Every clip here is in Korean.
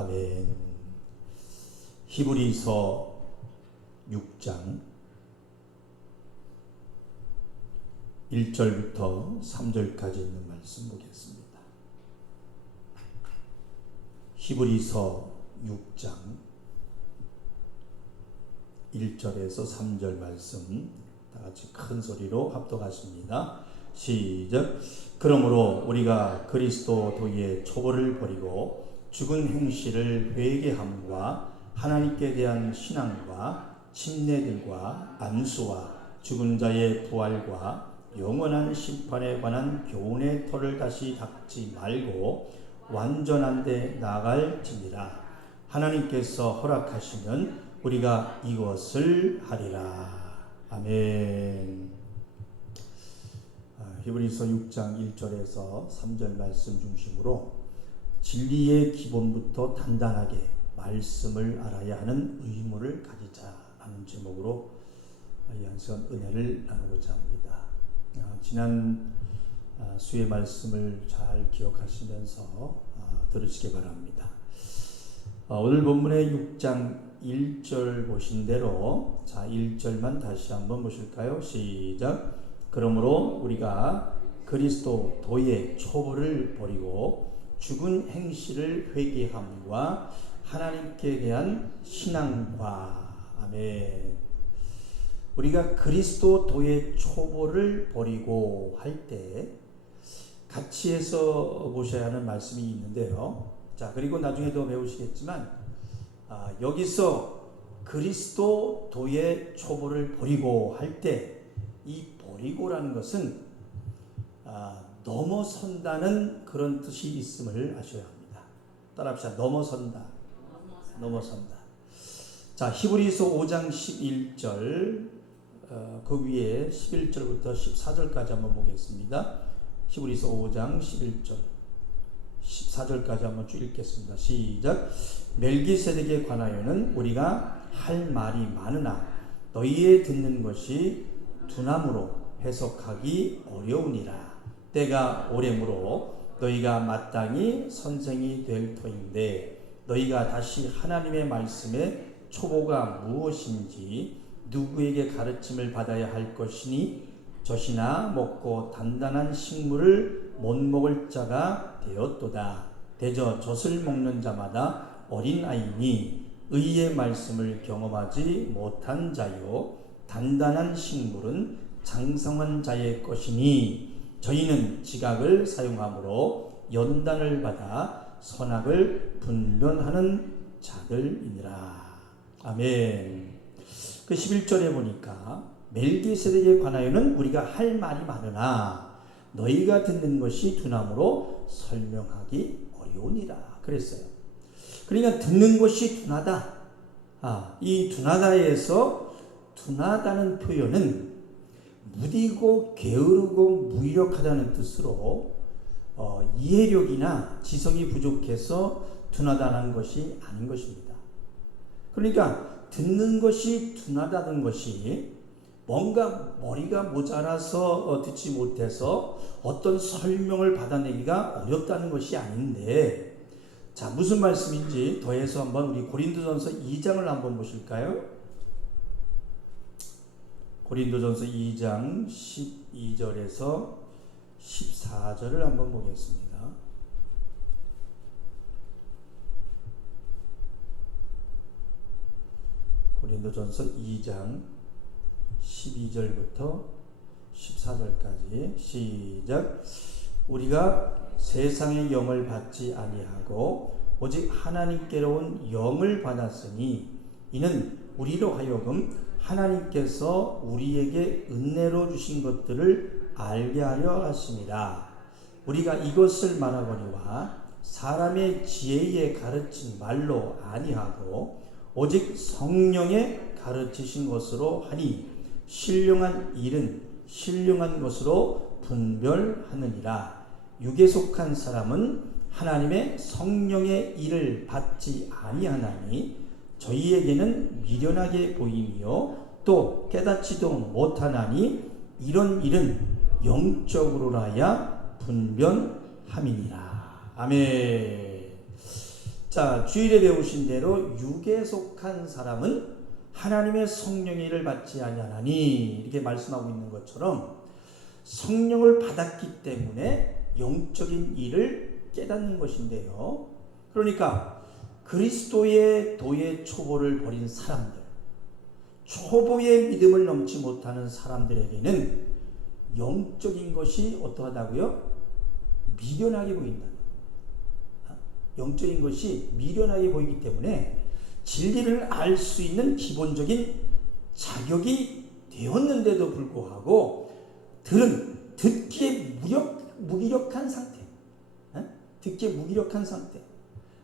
아멘. 히브리서 6장 1절부터 3절까지 있는 말씀 보겠습니다. 히브리서 6장 1절에서 3절 말씀 다 같이 큰 소리로 합독하십니다. 시작. 그러므로 우리가 그리스도 도의 초보를 버리고 죽은 행실을 회개함과 하나님께 대한 신앙과 침례들과 안수와 죽은 자의 부활과 영원한 심판에 관한 교훈의 터를 다시 닦지 말고 완전한 데 나아갈지니라. 하나님께서 허락하시면 우리가 이것을 하리라. 아멘. 히브리서 6장 1절에서 3절 말씀 중심으로 진리의 기본부터 단단하게 말씀을 알아야 하는 의무를 가지자라는 제목으로 이 한 시간 은혜를 나누고자 합니다. 지난 수의 말씀을 잘 기억하시면서 들으시기 바랍니다. 오늘 본문의 6장 1절 보신 대로 1절만 다시 한번 보실까요? 시작. 그러므로 우리가 그리스도 도의 초보를 버리고 죽은 행실을 회개함과 하나님께 대한 신앙과 아멘. 우리가 그리스도 도의 초보를 버리고 할 때 같이 해서 보셔야 하는 말씀이 있는데요. 그리고 나중에도 배우시겠지만 여기서 그리스도 도의 초보를 버리고 할 때 이 버리고라는 것은 넘어선다는 그런 뜻이 있음을 아셔야 합니다. 따라합시다. 넘어선다. 히브리서 5장 11절 그 위에 11절부터 14절까지 한번 보겠습니다. 히브리서 5장 11절 14절까지 한번 쭉 읽겠습니다. 시작. 멜기세덱에 관하여는 우리가 할 말이 많으나 너희의 듣는 것이 두나무로 해석하기 어려우니라. 때가 오래므로 너희가 마땅히 선생이 될 터인데 너희가 다시 하나님의 말씀의 초보가 무엇인지 누구에게 가르침을 받아야 할 것이니 젖이나 먹고 단단한 식물을 못 먹을 자가 되었도다. 대저 젖을 먹는 자마다 어린아이니 의의 말씀을 경험하지 못한 자요 단단한 식물은 장성한 자의 것이니 저희는 지각을 사용함으로 연단을 받아 선악을 분별하는 자들이니라. 아멘. 그 11절에 보니까 멜기세덱에 관하여는 우리가 할 말이 많으나 너희가 듣는 것이 두나무로 설명하기 어려우니라 그랬어요. 그러니까 듣는 것이 둔하다. 이 둔하다에서 둔하다는 표현은 무디고 게으르고 무기력하다는 뜻으로 이해력이나 지성이 부족해서 둔하다는 것이 아닌 것입니다. 그러니까 듣는 것이 둔하다는 것이 뭔가 머리가 모자라서 듣지 못해서 어떤 설명을 받아내기가 어렵다는 것이 아닌데, 무슨 말씀인지 더해서 한번 우리 고린도전서 2장을 한번 보실까요? 고린도전서 2장 12절에서 14절을 한번 보겠습니다. 고린도전서 2장 12절부터 14절까지 시작. 우리가 세상의 영을 받지 아니하고 오직 하나님께로 온 영을 받았으니 이는 우리로 하여금 하나님께서 우리에게 은혜로 주신 것들을 알게 하려 하심이라. 우리가 이것을 말하거니와 사람의 지혜에 가르친 말로 아니하고 오직 성령에 가르치신 것으로 하니 신령한 일은 신령한 것으로 분별하느니라. 육에 속한 사람은 하나님의 성령의 일을 받지 아니하나니 저희에게는 미련하게 보이며 또 깨닫지도 못하나니 이런 일은 영적으로라야 분별함이니라. 아멘. 자, 주일에 배우신 대로 육에 속한 사람은 하나님의 성령의 일을 받지 아니하나니 이렇게 말씀하고 있는 것처럼 성령을 받았기 때문에 영적인 일을 깨닫는 것인데요. 그러니까 그리스도의 도의 초보를 버린 사람들, 초보의 믿음을 넘지 못하는 사람들에게는 영적인 것이 어떠하다고요? 미련하게 보인다. 영적인 것이 미련하게 보이기 때문에 진리를 알 수 있는 기본적인 자격이 되었는데도 불구하고 들은 듣기에 무기력한 상태, 듣기에 무기력한 상태,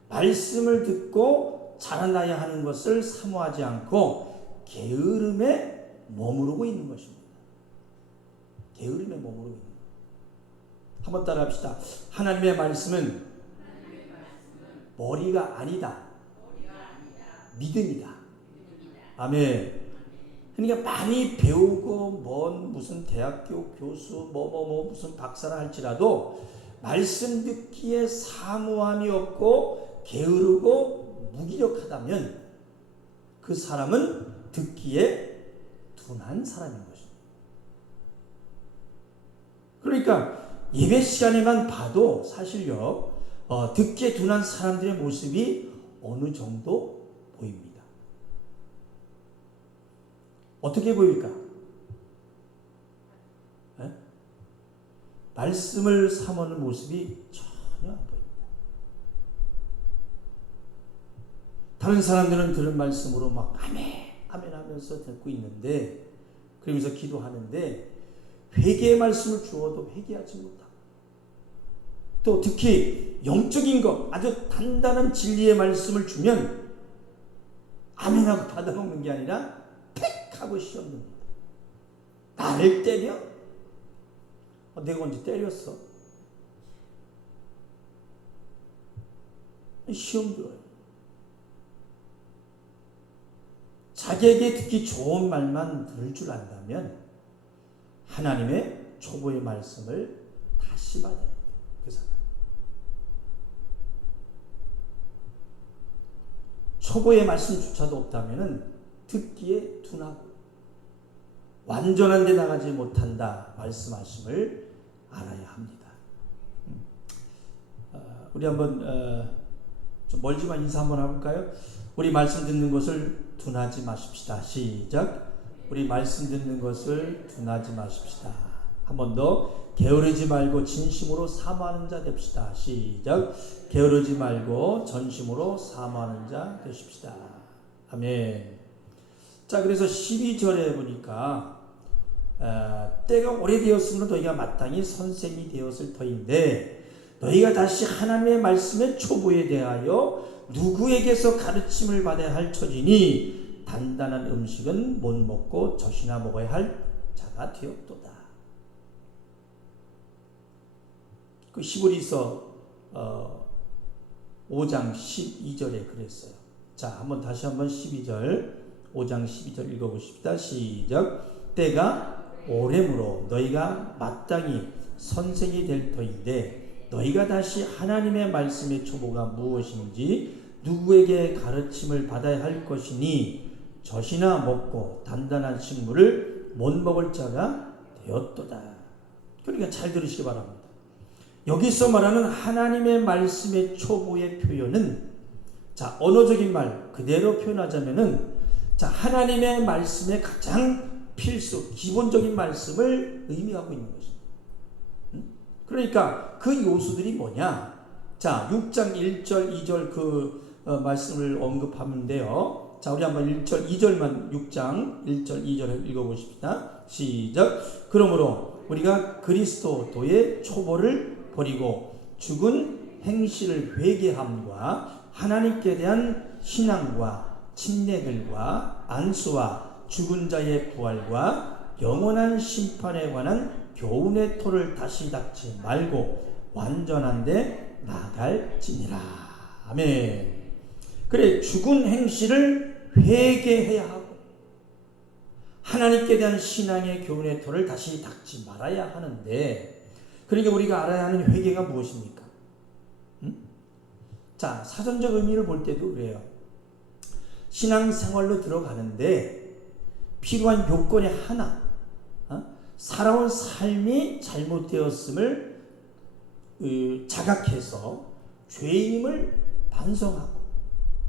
말씀을 듣고 자라나야 하는 것을 사모하지 않고 게으름에 머무르고 있는 것입니다. 게으름에 머무르고 있는 것. 한번 따라 합시다. 하나님의 말씀은 머리가 아니다. 믿음이다. 아멘. 그러니까 많이 배우고 무슨 대학교 교수 무슨 박사라 할지라도 말씀 듣기에 사모함이 없고 게으르고 무기력하다면 그 사람은 듣기에 둔한 사람인 것입니다. 그러니까 예배 시간에만 봐도 사실요 듣기에 둔한 사람들의 모습이 어느 정도 보입니다. 어떻게 보일까? 네? 말씀을 사모하는 모습이 전혀 안 보입니다. 다른 사람들은 들은 말씀으로 막 아멘 아멘 하면서 듣고 있는데, 그러면서 기도하는데 회개의 말씀을 주어도 회개하지 못하고, 또 특히 영적인 것 아주 단단한 진리의 말씀을 주면 아멘하고 받아먹는 게 아니라 팩 하고 시험 듭니다. 나를 때려? 내가 언제 때렸어? 시험 들어요. 자기에게 듣기 좋은 말만 들을 줄 안다면 하나님의 초보의 말씀을 다시 받아야 돼요. 그 사람. 초보의 말씀조차도 없다면 듣기에 둔하고 완전한 데 나가지 못한다 말씀하심을 알아야 합니다. 우리 한번 좀 멀지만 인사 한번 해볼까요? 우리 말씀 듣는 것을 둔하지 마십시다. 시작. 우리 말씀 듣는 것을 둔하지 마십시다. 한 번 더. 게으르지 말고 진심으로 사모하는 자 됩시다. 시작. 게으르지 말고 전심으로 사모하는 자 되십시다. 아멘. 자, 그래서 12절에 보니까 때가 오래되었으므로 너희가 마땅히 선생이 되었을 터인데 너희가 다시 하나님의 말씀의 초보에 대하여 누구에게서 가르침을 받아야 할 처지니 단단한 음식은 못 먹고 젖이나 먹어야 할 자가 되었도다. 그 히브리서 5장 12절에 그랬어요. 자, 한번 다시 한번 12절 5장 12절 읽어보십시다. 시작. 때가 오래므로 너희가 마땅히 선생이 될 터인데 너희가 다시 하나님의 말씀의 초보가 무엇인지 누구에게 가르침을 받아야 할 것이니 젖이나 먹고 단단한 식물을 못 먹을 자가 되었도다. 그러니까 잘 들으시기 바랍니다. 여기서 말하는 하나님의 말씀의 초보의 표현은, 자, 언어적인 말 그대로 표현하자면은, 자, 하나님의 말씀의 가장 필수 기본적인 말씀을 의미하고 있는 것입니다. 그러니까 그 요소들이 뭐냐? 자, 6장 1절 2절 말씀을 언급하는데요. 자, 우리 한번 1절 2절만 6장 1절 2절을 읽어보십시다. 시작. 그러므로 우리가 그리스도의 초보를 버리고 죽은 행실을 회개함과 하나님께 대한 신앙과 침례들과 안수와 죽은 자의 부활과 영원한 심판에 관한 교훈의 토를 다시 닦지 말고 완전한 데 나갈지니라. 아멘. 그래, 죽은 행실을 회개해야 하고 하나님께 대한 신앙의 교훈의 토를 다시 닦지 말아야 하는데, 그러니까 우리가 알아야 하는 회개가 무엇입니까? 자, 사전적 의미를 볼 때도 그래요. 신앙생활로 들어가는데 필요한 요건이 하나, 살아온 삶이 잘못되었음을 자각해서 죄인임을 반성하고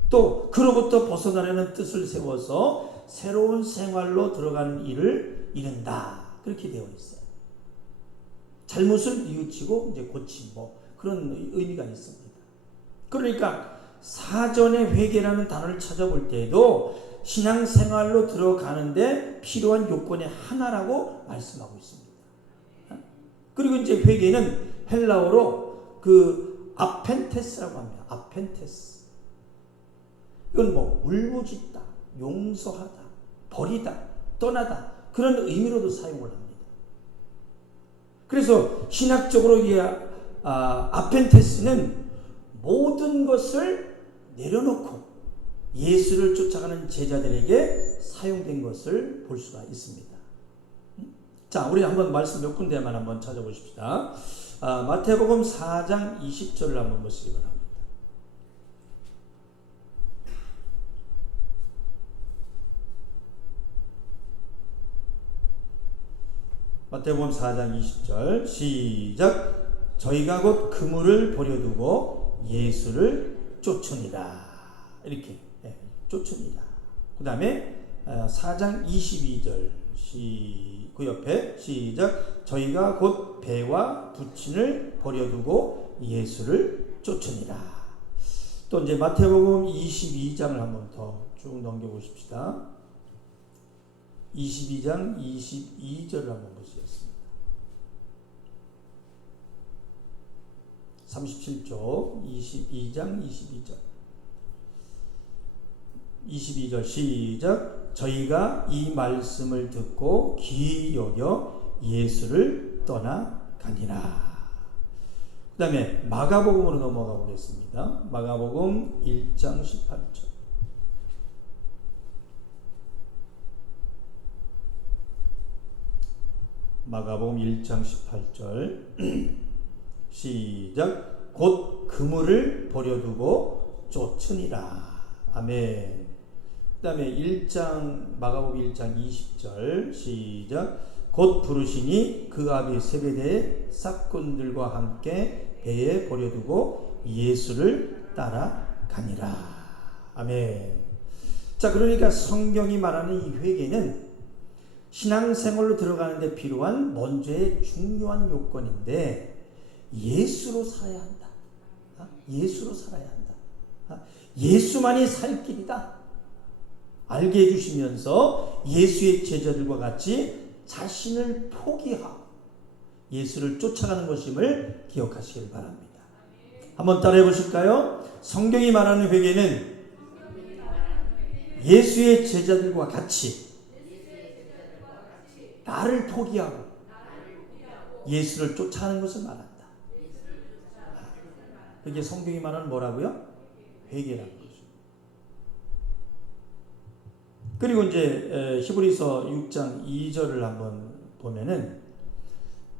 또 그로부터 벗어나려는 뜻을 세워서 새로운 생활로 들어가는 일을 이룬다. 그렇게 되어 있어요. 잘못을 뉘우치고 이제 고친 그런 의미가 있습니다. 그러니까 사전의 회개라는 단어를 찾아볼 때에도 신앙생활로 들어가는데 필요한 요건의 하나라고 말씀하고 있습니다. 그리고 이제 회개는 헬라어로 아펜테스라고 합니다. 아펜테스. 이건 울부짖다, 용서하다, 버리다, 떠나다 그런 의미로도 사용을 합니다. 그래서 신학적으로 이 아펜테스는 모든 것을 내려놓고 예수를 쫓아가는 제자들에게 사용된 것을 볼 수가 있습니다. 자, 우리 한번 말씀 몇 군데만 한번 찾아보십시다. 마태복음 4장 20절을 한번 보시기 바랍니다. 마태복음 4장 20절 시작. 저희가 곧 그물을 버려두고 예수를 쫓으니라. 이렇게 쫓으니라. 그 다음에 4장 22절 그 옆에 시작. 저희가 곧 배와 부친을 버려두고 예수를 쫓으니라. 또 이제 마태복음 22장을 한번 더 쭉 넘겨보십시다. 22장 22절을 한번 보시겠습니다. 37쪽 22장 22절 시작. 저희가 이 말씀을 듣고 귀히 여겨 예수를 떠나가니라. 그 다음에 마가복음으로 넘어가 보겠습니다. 마가복음 1장 18절 마가복음 1장 18절 시작. 곧 그물을 버려두고 쫓으니라. 아멘. 그 다음에 마가복음 1장 20절 시작. 곧 부르시니 그 아비 세베대의 싹꾼들과 함께 배에 버려두고 예수를 따라가니라. 아멘. 자, 그러니까 성경이 말하는 이 회개는 신앙생활로 들어가는 데 필요한 먼저의 중요한 요건인데 예수로 살아야 한다. 예수로 살아야 한다. 예수만이 살 길이다. 알게 해주시면서 예수의 제자들과 같이 자신을 포기하고 예수를 쫓아가는 것임을 기억하시길 바랍니다. 한번 따라해 보실까요? 성경이 말하는 회개는 예수의 제자들과 같이 나를 포기하고 예수를 쫓아가는 것을 말한다. 그게 성경이 말하는 뭐라고요? 회개라는 거죠. 그리고 이제 히브리서 6장 2절을 한번 보면은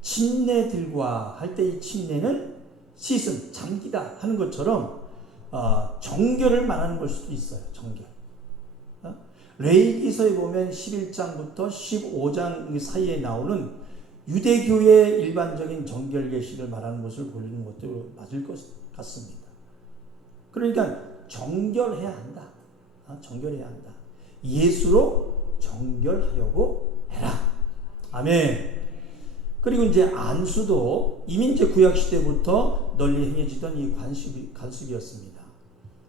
침례들과 할 때 이 침례는 씻음, 잠기다 하는 것처럼 정결을 말하는 걸 수도 있어요. 정결. 레위기서에 보면 11장부터 15장 사이에 나오는 유대교의 일반적인 정결 예식을 말하는 것을 보는 것도 맞을 것 같습니다. 그러니까 정결해야 한다. 정결해야 한다. 예수로 정결하려고 해라. 아멘. 그리고 이제 안수도 이미 이제 구약 시대부터 널리 행해지던 이 관습이었습니다.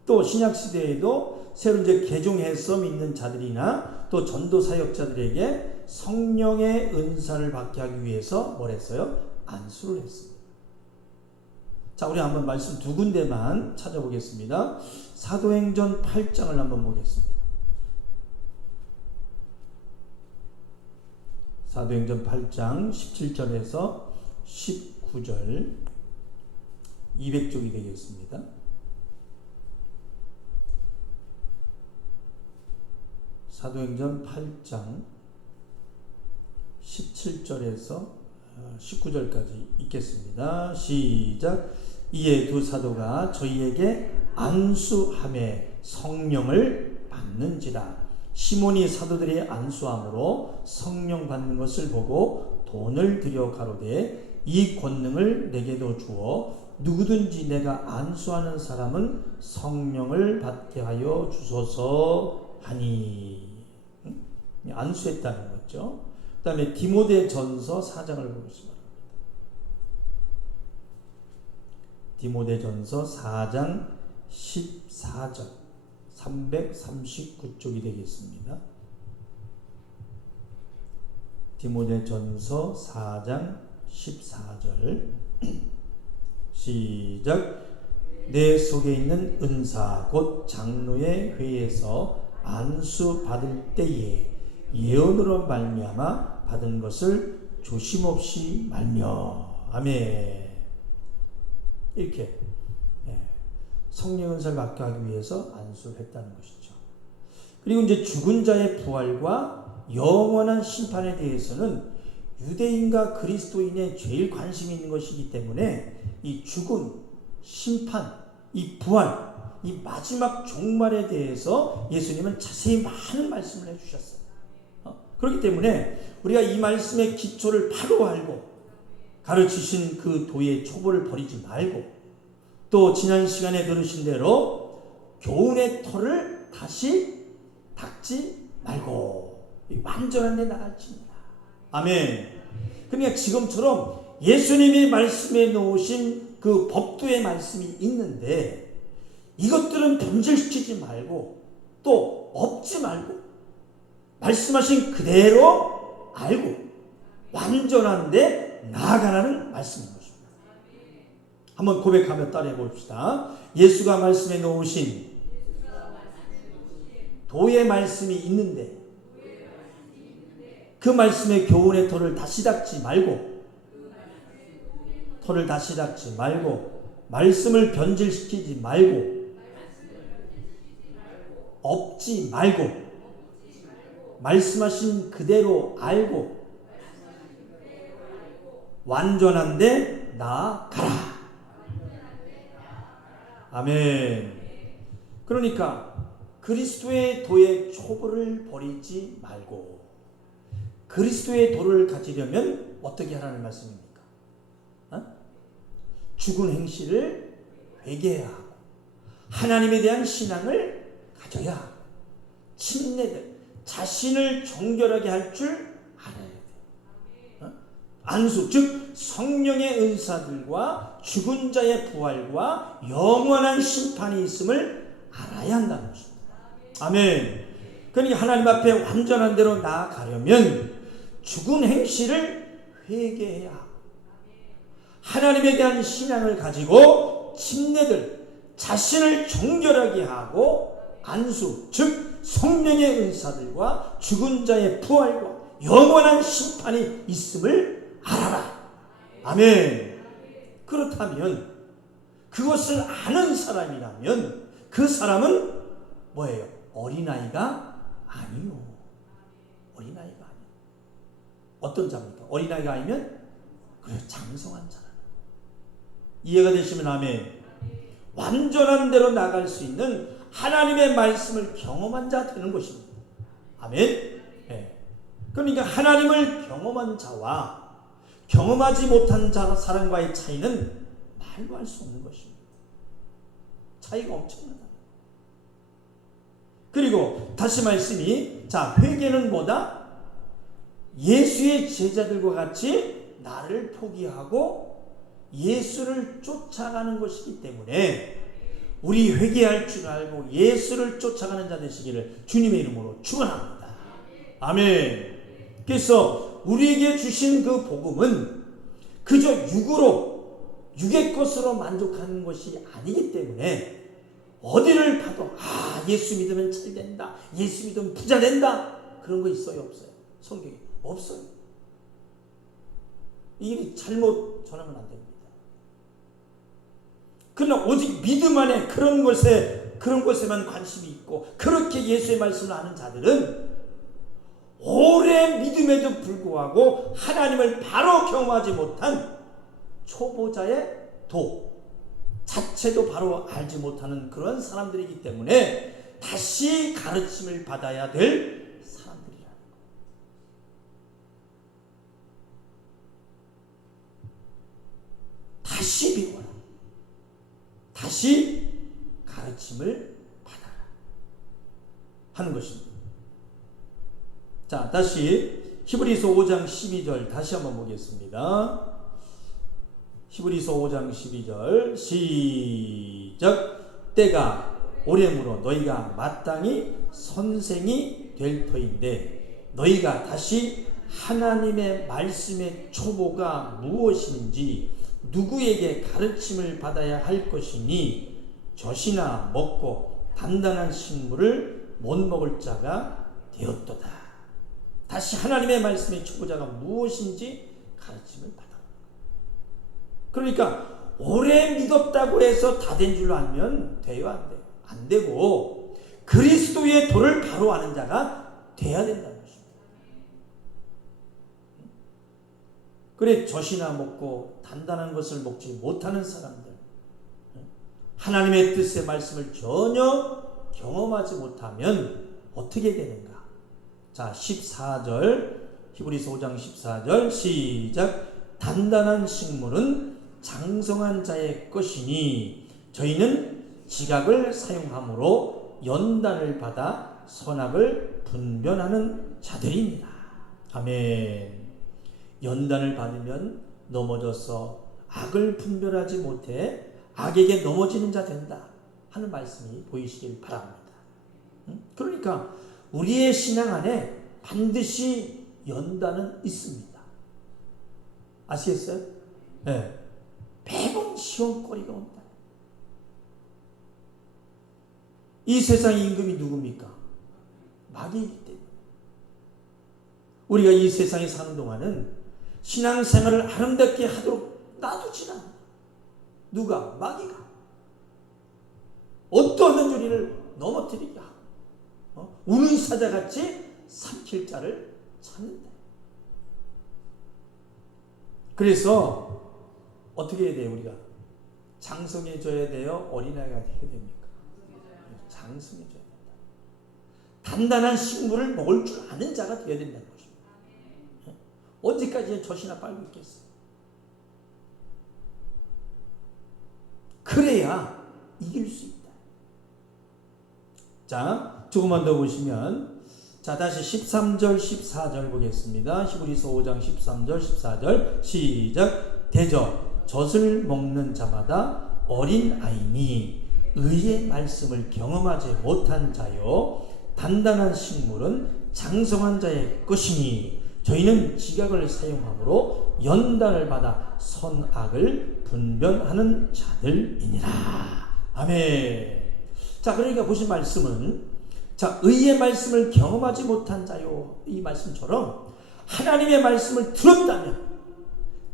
또 신약 시대에도 새로 이제 개종해서 믿는 자들이나 또 전도 사역자들에게 성령의 은사를 받게 하기 위해서 뭘 했어요? 안수를 했습니다. 자, 우리 한번 말씀 두 군데만 찾아보겠습니다. 사도행전 8장을 한번 보겠습니다. 사도행전 8장 17절에서 19절 200쪽이 되겠습니다. 사도행전 8장 17절에서 19절까지 읽겠습니다. 시작. 이에 두 사도가 저희에게 안수함에 성령을 받는지라. 시몬이 사도들의 안수함으로 성령 받는 것을 보고 돈을 들여 가로되 이 권능을 내게도 주어 누구든지 내가 안수하는 사람은 성령을 받게 하여 주소서 하니. 안수했다는 거죠. 그 다음에 디모데전서 4장을 보겠습니다. 디모데전서 4장 14절 339쪽이 되겠습니다. 디모데전서 4장 14절 시작. 내 속에 있는 은사 곧 장로의 회에서 안수 받을 때에 예언으로 말미암아 받은 것을 조심없이 말며. 아멘. 이렇게 성령 은사를 받게 하기 위해서 안수를 했다는 것이죠. 그리고 이제 죽은 자의 부활과 영원한 심판에 대해서는 유대인과 그리스도인의 제일 관심이 있는 것이기 때문에 이 죽음, 심판, 이 부활, 이 마지막 종말에 대해서 예수님은 자세히 많은 말씀을 해주셨어요. 그렇기 때문에 우리가 이 말씀의 기초를 바로 알고 가르치신 그 도의 초보를 버리지 말고, 또 지난 시간에 들으신 대로 교훈의 터를 다시 닦지 말고 완전한 데 나갈지니라. 아멘. 그러니까 지금처럼 예수님이 말씀해 놓으신 그 법도의 말씀이 있는데 이것들은 변질시키지 말고 또 엎지 말고 말씀하신 그대로 알고 완전한 데 나아가라는 말씀인 것입니다. 한번 고백하며 따라해 봅시다. 예수가 말씀해 놓으신 도의 말씀이 있는데 그 말씀의 교훈의 터를 다시 닦지 말고 말씀을 변질시키지 말고 엎지 말고 말씀하신 그대로 알고 완전한데 나아가라. 아멘. 그러니까 그리스도의 도의 초보를 버리지 말고 그리스도의 도를 가지려면 어떻게 하라는 말씀입니까? 죽은 행실을 회개해야 하고 하나님에 대한 신앙을 가져야 하고 침례들 자신을 정결하게 할 줄 알아야 돼. 안수 즉 성령의 은사들과 죽은 자의 부활과 영원한 심판이 있음을 알아야 한다는 것입니다. 아멘. 그러니까 하나님 앞에 완전한 대로 나아가려면 죽은 행실을 회개해야 하고 하나님에 대한 신앙을 가지고 침례들 자신을 정결하게 하고 안수 즉 성령의 은사들과 죽은 자의 부활과 영원한 심판이 있음을 알아라. 아멘. 그렇다면 그것을 아는 사람이라면 그 사람은 뭐예요? 어린아이가 아니요. 어린아이가 아니요. 어떤 자입니까? 어린아이가 아니면 그래 장성한 자라. 이해가 되시면 아멘. 완전한 대로 나갈 수 있는 하나님의 말씀을 경험한 자 되는 것입니다. 아멘. 네. 그러니까 하나님을 경험한 자와 경험하지 못한 자 사람과의 차이는 말로 할 수 없는 것입니다. 차이가 엄청나다. 그리고 다시 말씀이 자 회개는 뭐다? 예수의 제자들과 같이 나를 포기하고 예수를 쫓아가는 것이기 때문에 우리 회개할 줄 알고 예수를 쫓아가는 자 되시기를 주님의 이름으로 축원합니다. 아멘. 그래서 우리에게 주신 그 복음은 그저 육의 것으로 만족하는 것이 아니기 때문에 어디를 봐도 예수 믿으면 잘 된다, 예수 믿으면 부자 된다 그런 거 있어요 없어요? 성경에 없어요. 이 잘못 전하면 안 됩니다. 그러나 오직 믿음 안에 그런 것에만 관심이 있고 그렇게 예수의 말씀을 아는 자들은 오래 믿음에도 불구하고 하나님을 바로 경험하지 못한 초보자의 도 자체도 바로 알지 못하는 그런 사람들이기 때문에 다시 가르침을 받아야 될 사람들이라는 거예요. 다시 배워라. 다시 가르침을 받아라 하는 것입니다. 자, 다시 히브리서 5장 12절 다시 한번 보겠습니다. 히브리서 5장 12절 시작. 때가 오래므로 너희가 마땅히 선생이 될 터인데 너희가 다시 하나님의 말씀의 초보가 무엇인지 누구에게 가르침을 받아야 할 것이니 젖이나 먹고 단단한 식물을 못 먹을 자가 되었도다. 다시 하나님의 말씀의 초보자가 무엇인지 가르침을 받아. 그러니까 오래 믿었다고 해서 다 된 줄로 알면 돼요, 안 돼요? 안 되고 그리스도의 도를 바로 아는 자가 돼야 된다는 것입니다. 그래 젖이나 먹고 단단한 것을 먹지 못하는 사람들, 하나님의 뜻의 말씀을 전혀 경험하지 못하면 어떻게 되는가? 자, 14절 히브리서 5장 14절 시작. 단단한 식물은 장성한 자의 것이니 저희는 지각을 사용함으로 연단을 받아 선악을 분별하는 자들입니다. 아멘. 연단을 받으면 넘어져서 악을 분별하지 못해 악에게 넘어지는 자 된다 하는 말씀이 보이시길 바랍니다. 그러니까 우리의 신앙 안에 반드시 연단은 있습니다. 아시겠어요? 네. 매번 시험거리가 온다. 이 세상의 임금이 누굽니까? 마귀이기 때문에. 우리가 이 세상에 사는 동안은 신앙생활을 아름답게 하도록 놔두지 않아. 누가? 마귀가. 어떠한 우리를 넘어뜨리게 하고 우는 사자같이 삼킬 자를 찾는다. 그래서 어떻게 해야 돼요? 우리가 장성해져야 돼요? 어린아이가 되게 됩니까? 장성해져야 된다. 단단한 식물을 먹을 줄 아는 자가 되어야 된다는 것입니다. 언제까지 젖이나 빨고 있겠어요? 그래야 이길 수 있다. 자, 조금만 더 보시면, 자, 다시 13절, 14절 보겠습니다. 히브리서 5장 13절, 14절 시작. 대저 젖을 먹는 자마다 어린 아이니 의의 말씀을 경험하지 못한 자요 단단한 식물은 장성한 자의 것이니 저희는 지각을 사용함으로 연단을 받아 선악을 분별하는 자들이니라. 아멘. 자, 그러니까 보신 말씀은, 자, 의의 말씀을 경험하지 못한 자요, 이 말씀처럼 하나님의 말씀을 들었다면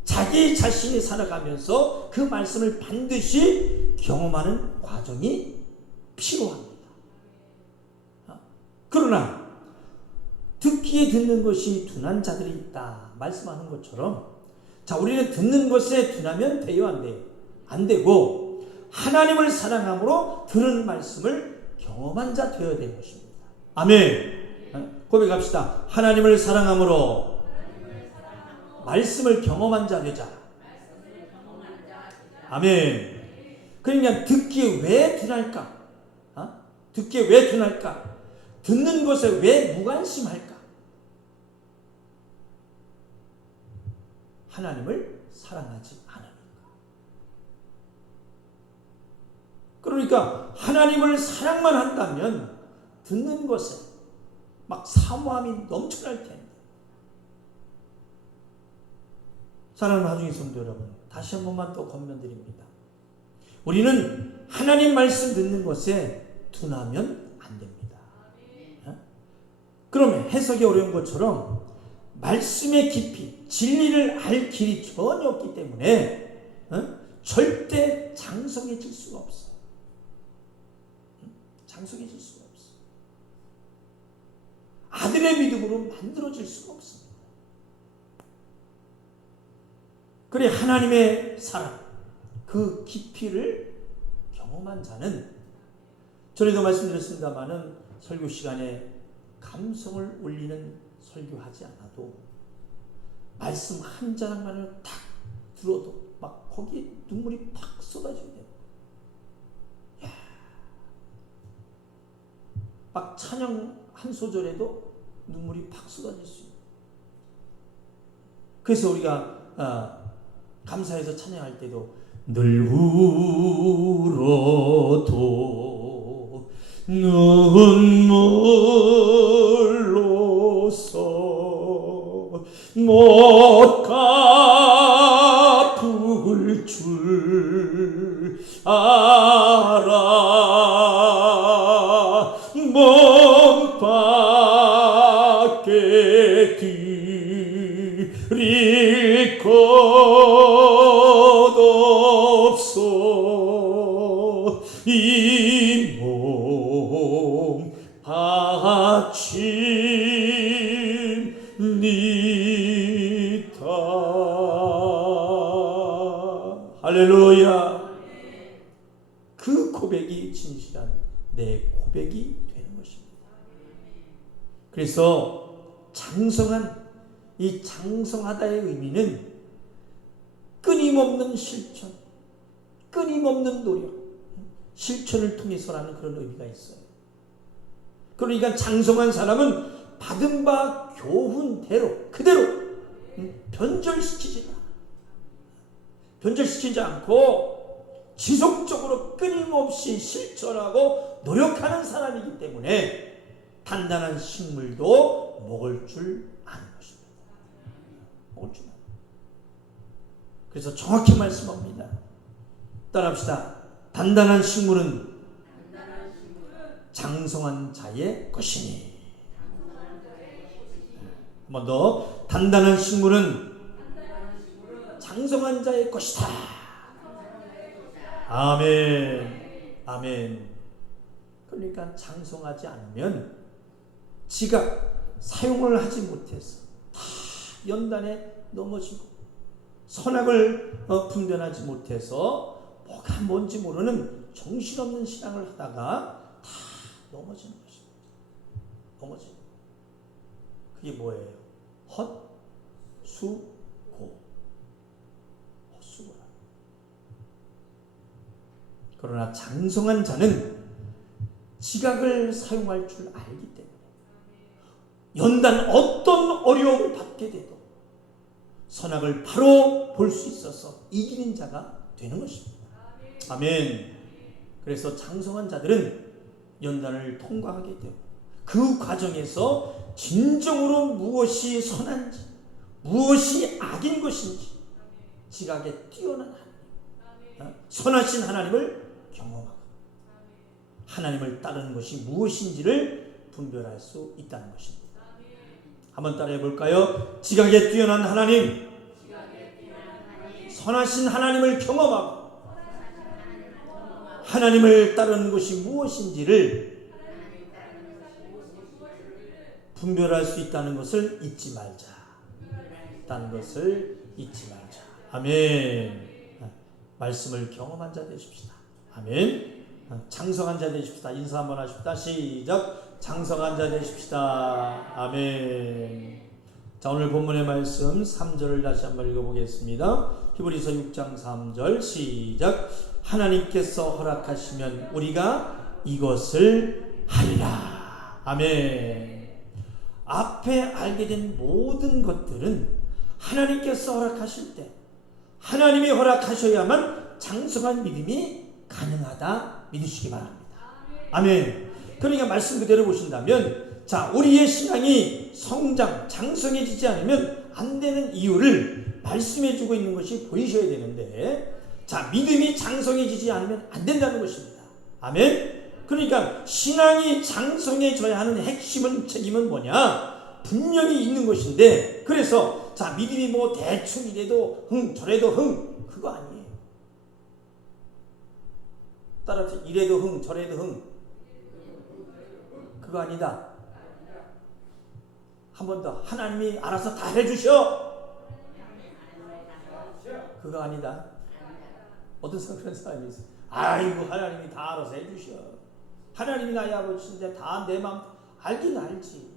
자기 자신이 살아가면서 그 말씀을 반드시 경험하는 과정이 필요합니다. 그러나 듣기에 듣는 것이 둔한 자들이 있다 말씀하는 것처럼, 자, 우리는 듣는 것에 둔하면 돼요, 안 돼요? 안 되고 하나님을 사랑함으로 들은 말씀을 경험한 자 되어야 되는 것입니다. 아멘. 고백합시다. 하나님을 사랑함으로 말씀을 경험한 자 되자. 아멘. 그러니까 듣기에 왜 둔할까? 듣기에 왜 둔할까? 듣는 것에 왜 무관심할까? 하나님을 사랑하지 않으니까. 그러니까 하나님을 사랑만 한다면 듣는 것에 막 사모함이 넘쳐날 텐데. 사랑하는 하중의 성도 여러분, 다시 한 번만 또 권면드립니다. 우리는 하나님 말씀 듣는 것에 둔하면 안 됩니다. 그러면 해석이 어려운 것처럼 말씀의 깊이, 진리를 알 길이 전혀 없기 때문에 절대 장성해질 수가 없어. 장성해질 수가 없어. 아들의 믿음으로 만들어질 수가 없습니다. 그래 하나님의 사랑, 그 깊이를 경험한 자는, 전에도 말씀드렸습니다마는 설교 시간에 감성을 울리는 설교하지 않아도 말씀 한 자락만을 딱 들어도 막 거기에 눈물이 팍 쏟아지게 돼요. 막 찬양 한 소절에도 눈물이 팍 쏟아질 수 있어요. 그래서 우리가 감사해서 찬양할 때도 늘 울어도 눈물로서 못 갚을 줄 알아. 몸 밖에 드릴 것 없어. 이 몸 바칩니다. 할렐루야. 그 고백이 진실한 내 고백이 되는 것입니다. 그래서 장성한, 이 장성하다의 의미는 끊임없는 실천, 끊임없는 노력, 실천을 통해서라는 그런 의미가 있어요. 그러니까 장성한 사람은 받은 바 교훈대로 그대로 변절시키지 않고 지속적으로 끊임없이 실천하고 노력하는 사람이기 때문에 단단한 식물도 먹을 줄 아는 것입니다. 먹을 줄 아는. 그래서 정확히 말씀합니다. 따라합시다. 단단한 식물은 장성한 자의 것이니. 한 번 더. 단단한 식물은 장성한 자의 것이다. 아멘. 아멘. 그러니까 장성하지 않으면 지각 사용을 하지 못해서 다 연단에 넘어지고 선악을 분별하지 못해서 뭐가 뭔지 모르는 정신없는 신앙을 하다가 다 넘어지는 것입니다. 넘어지는. 그게 뭐예요? 헛수고. 헛수고라. 그러나 장성한 자는 지각을 사용할 줄 알기 때문에 연단 어떤 어려움을 받게 돼도 선악을 바로 볼 수 있어서 이기는 자가 되는 것입니다. 아멘. 그래서 장성한 자들은 연단을 통과하게 되고 그 과정에서 진정으로 무엇이 선한지 무엇이 악인 것인지 지각에 뛰어난 하나님, 선하신 하나님을 경험하고 하나님을 따르는 것이 무엇인지를 분별할 수 있다는 것입니다. 한번 따라해 볼까요? 지각에 뛰어난 하나님, 선하신 하나님을 경험하고 하나님을 따르는 것이 무엇인지를 분별할 수 있다는 것을 잊지 말자. 있다는 것을 잊지 말자. 아멘. 말씀을 경험한 자 되십시다. 아멘. 장성한 자 되십시다. 인사 한번 하십시다. 시작. 장성한 자 되십시다. 아멘. 자, 오늘 본문의 말씀 3절을 다시 한번 읽어보겠습니다. 히브리서 6장 3절 시작. 하나님께서 허락하시면 우리가 이것을 하리라. 아멘. 앞에 알게 된 모든 것들은 하나님께서 허락하실 때 하나님이 허락하셔야만 장성한 믿음이 가능하다 믿으시기 바랍니다. 아멘. 그러니까 말씀 그대로 보신다면 자, 우리의 신앙이 성장, 장성해지지 않으면 안 되는 이유를 말씀해 주고 있는 것이 보이셔야 되는데 자, 믿음이 장성해지지 않으면 안 된다는 것입니다. 아멘. 그러니까 신앙이 장성해져야 하는 핵심은 책임은 뭐냐? 분명히 있는 것인데 그래서 자, 믿음이 뭐 대충 이래도 저래도 그거 아니에요. 따라서 이래도 저래도 그거 아니다. 한 번 더. 하나님이 알아서 다 해주셔. 그거 아니다. 어떤 사람 그런 사람이 있어요. 아이고 하나님이 다 알아서 해주셔. 하나님이 나의 아버지인데 다 내 마음 알긴 알지.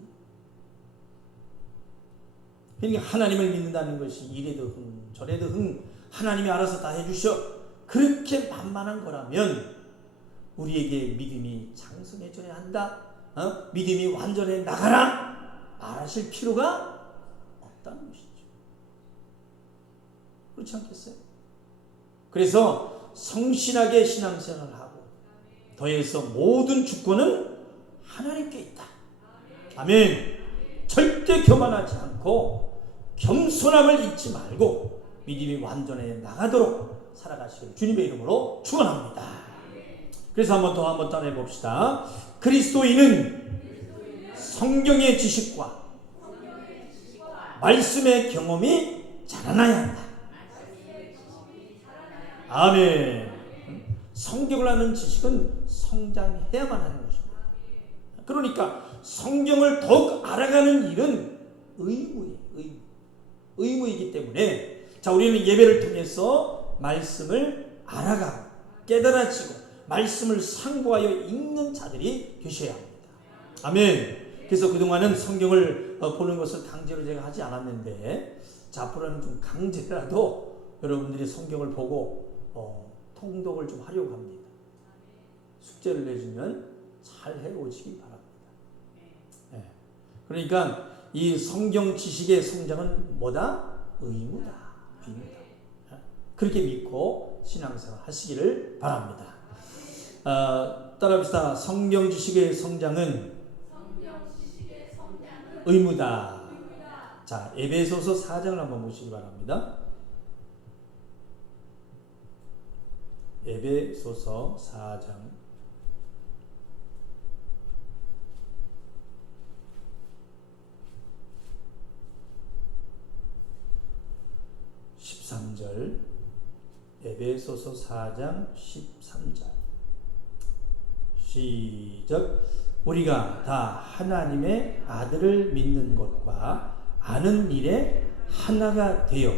그러니까 하나님을 믿는다는 것이 이래도 흥 저래도 흥 하나님이 알아서 다 해주셔. 그렇게 만만한 거라면 우리에게 믿음이 장성해져야 한다. 믿음이 완전해 나가라 말하실 필요가 없다는 것이죠. 그렇지 않겠어요? 그래서 성실하게 신앙생활을 하고 더해서 모든 주권은 하나님께 있다. 아멘. 절대 교만하지 않고 겸손함을 잊지 말고 믿음이 완전해 나가도록 살아가시길 주님의 이름으로 축원합니다. 그래서 한번 따라해 봅시다. 그리스도인은 성경의 지식과 말씀의 경험이 자라나야 한다. 아멘. 성경을 아는 지식은 성장해야만 하는 것입니다. 그러니까 성경을 더욱 알아가는 일은 의무이기 때문에 자 우리는 예배를 통해서 말씀을 알아가고 깨달아지고 말씀을 상고하여 읽는 자들이 되셔야 합니다. 아멘. 그래서 그동안은 성경을 보는 것을 강제로 제가 하지 않았는데 자 앞으로는 좀 강제라도 여러분들이 성경을 보고 통독을 좀 하려고 합니다. 숙제를 내주면 잘 해오시기 바랍니다. 네. 그러니까 이 성경 지식의 성장은 뭐다? 의무다. 그렇게 믿고 신앙생활 하시기를 바랍니다. 따라합시다. 성경 지식의 성장은 의무다. 자, 에베소서 4장을 한번 보시기 바랍니다. 에베소서 4장 13절 에베소서 4장 13절 시작. 우리가 다 하나님의 아들을 믿는 것과 아는 일에 하나가 되어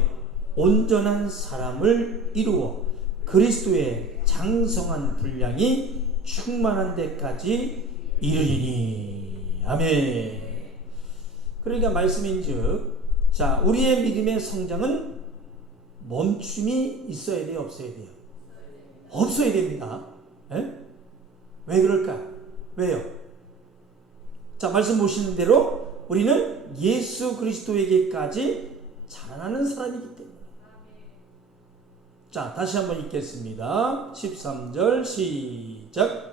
온전한 사람을 이루어 그리스도의 장성한 분량이 충만한 데까지 이르리니. 아멘. 그러니까 말씀인즉 자 우리의 믿음의 성장은 멈춤이 있어야 돼요? 없어야 돼요? 없어야 됩니다. 에? 왜 그럴까? 왜요? 자 말씀 보시는 대로 우리는 예수 그리스도에게까지 자라나는 사람이기 때문에 자 다시 한번 읽겠습니다. 13절 시작.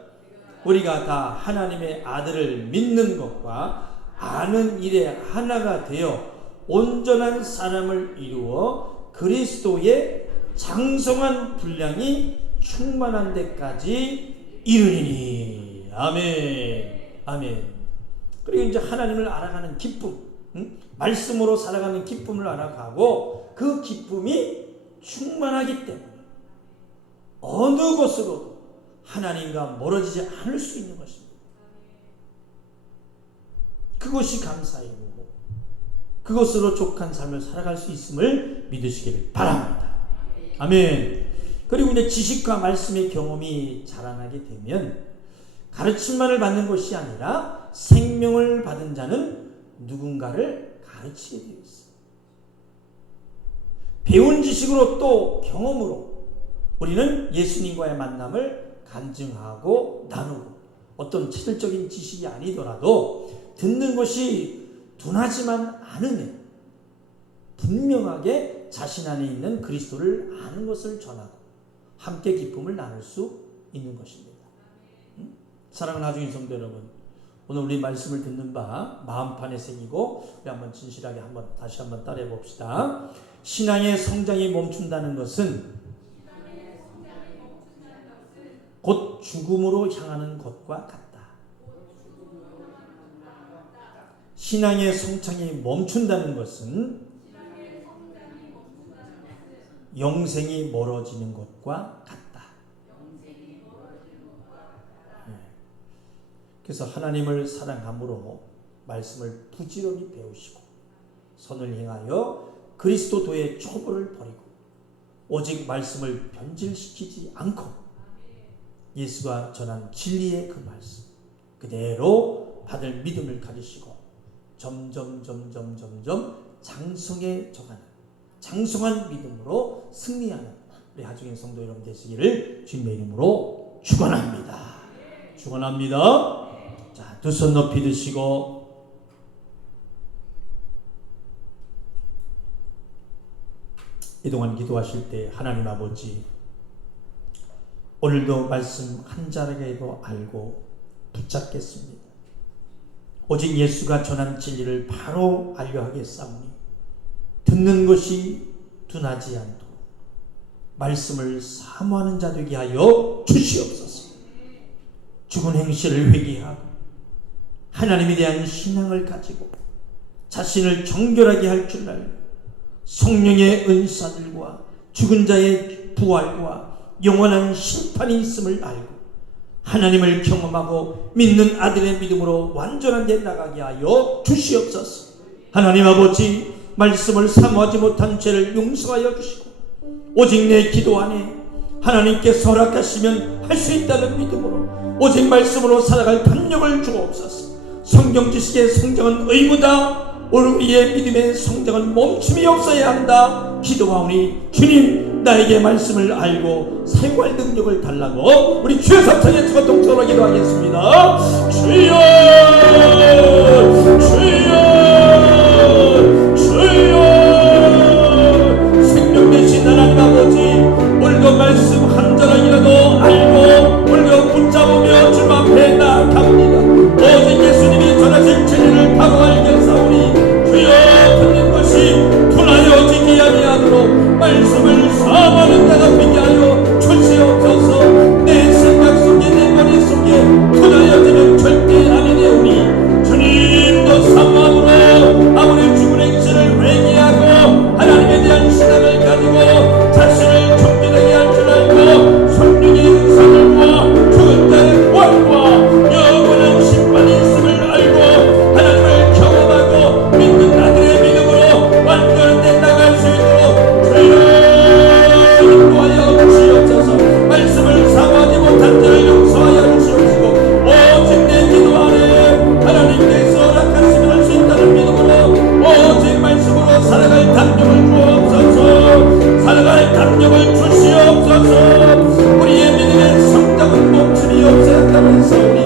우리가 다 하나님의 아들을 믿는 것과 아는 일에 하나가 되어 온전한 사람을 이루어 그리스도의 장성한 분량이 충만한 데까지 이르리니. 아멘. 아멘. 그리고 이제 하나님을 알아가는 기쁨, 말씀으로 살아가는 기쁨을 알아가고 그 기쁨이 충만하기 때문에 어느 것으로도 하나님과 멀어지지 않을 수 있는 것입니다. 그것이 감사이고 그것으로 족한 삶을 살아갈 수 있음을 믿으시기를 바랍니다. 아멘. 그리고 이제 지식과 말씀의 경험이 자라나게 되면 가르침만을 받는 것이 아니라 생명을 받은 자는 누군가를 가르치게 되어 있어요. 배운 지식으로 또 경험으로 우리는 예수님과의 만남을 간증하고 나누고 어떤 체질적인 지식이 아니더라도 듣는 것이 둔하지만 않으면 분명하게 자신 안에 있는 그리스도를 아는 것을 전하고 함께 기쁨을 나눌 수 있는 것입니다. 사랑하는 하중인 성도 여러분, 오늘 우리 말씀을 듣는 바 마음판에 새기고 우리 한번 진실하게 다시 한번 따라해 봅시다. 신앙의 성장이 멈춘다는 것은 곧 죽음으로 향하는 것과 같다. 신앙의 성장이 멈춘다는 것은 영생이 멀어지는 것과 같다. 그래서 하나님을 사랑함으로 말씀을 부지런히 배우시고 선을 행하여 그리스도도의 초보를 버리고 오직 말씀을 변질시키지 않고 예수가 전한 진리의 그 말씀 그대로 받을 믿음을 가지시고 점점 장성에 적하는 장성한 믿음으로 승리하는 우리 하중인 성도 여러분 되시기를 주님의 이름으로 축원합니다. 축원합니다. 자, 두 손 높이 드시고 이동안 기도하실 때 하나님 아버지 오늘도 말씀 한 자락에도 알고 붙잡겠습니다. 오직 예수가 전한 진리를 바로 알려 하겠사오니 듣는 것이 둔하지 않도록 말씀을 사모하는 자 되게 하여 주시옵소서. 죽은 행실을 회개하고 하나님에 대한 신앙을 가지고 자신을 정결하게 할 줄 알고 성령의 은사들과 죽은 자의 부활과 영원한 심판이 있음을 알고 하나님을 경험하고 믿는 아들의 믿음으로 완전한 데 나가게 하여 주시옵소서. 하나님 아버지 말씀을 사모하지 못한 죄를 용서하여 주시고 오직 내 기도 안에 하나님께서 허락하시면 할 수 있다는 믿음으로 오직 말씀으로 살아갈 담력을 주옵소서. 성경 지식의 성장은 의무다. 우리의 믿음의 성장은 멈춤이 없어야 한다. 기도하오니 주님 나에게 말씀을 알고 사용할 능력을 달라고 우리 주여 삼창에 주가 동서로 기도하겠습니다. 주여 주여 주여 생명 되신 하나님 아버지 오늘도 말씀 한 자락이라도 알고 오늘도 붙잡으며 주님 앞에 나아갑니다. 오직 예수님이 전하신 진리를 바로 알겠사오니 주여 듣는 것이 둔하여지지 아니하도록 말씀을 사모하는 자가 되게 하여 주시옵소서. 내 생각 속에 내 머릿속에 둔하여지는 절대 아니되오니 주님도 사모함으로 아무리 죽은 행실을 회개하고 하나님에 대한 신앙을 가지고 자신을 정결하게 할 줄 알고 성령의 은사들과 죽은 자의 부활과 영원한 심판이 있음을 알고 하나님을 경험하고 믿는 아들의 믿음으로 완전한 데 나갈 수 있도록 주여 인도하여 주시옵소서. 말씀을 사모하지 못한 자를 용서하여 주시옵시고 오직 내 기도 안에 하나님께서 허락하시면 할 수 있다는 믿음으로 오직 말씀으로 살아갈 담력을 주옵소서. 살아갈 담력을 주시옵소서. 우리의 믿음의 성장은 멈춤이 없어야 한다면서 우리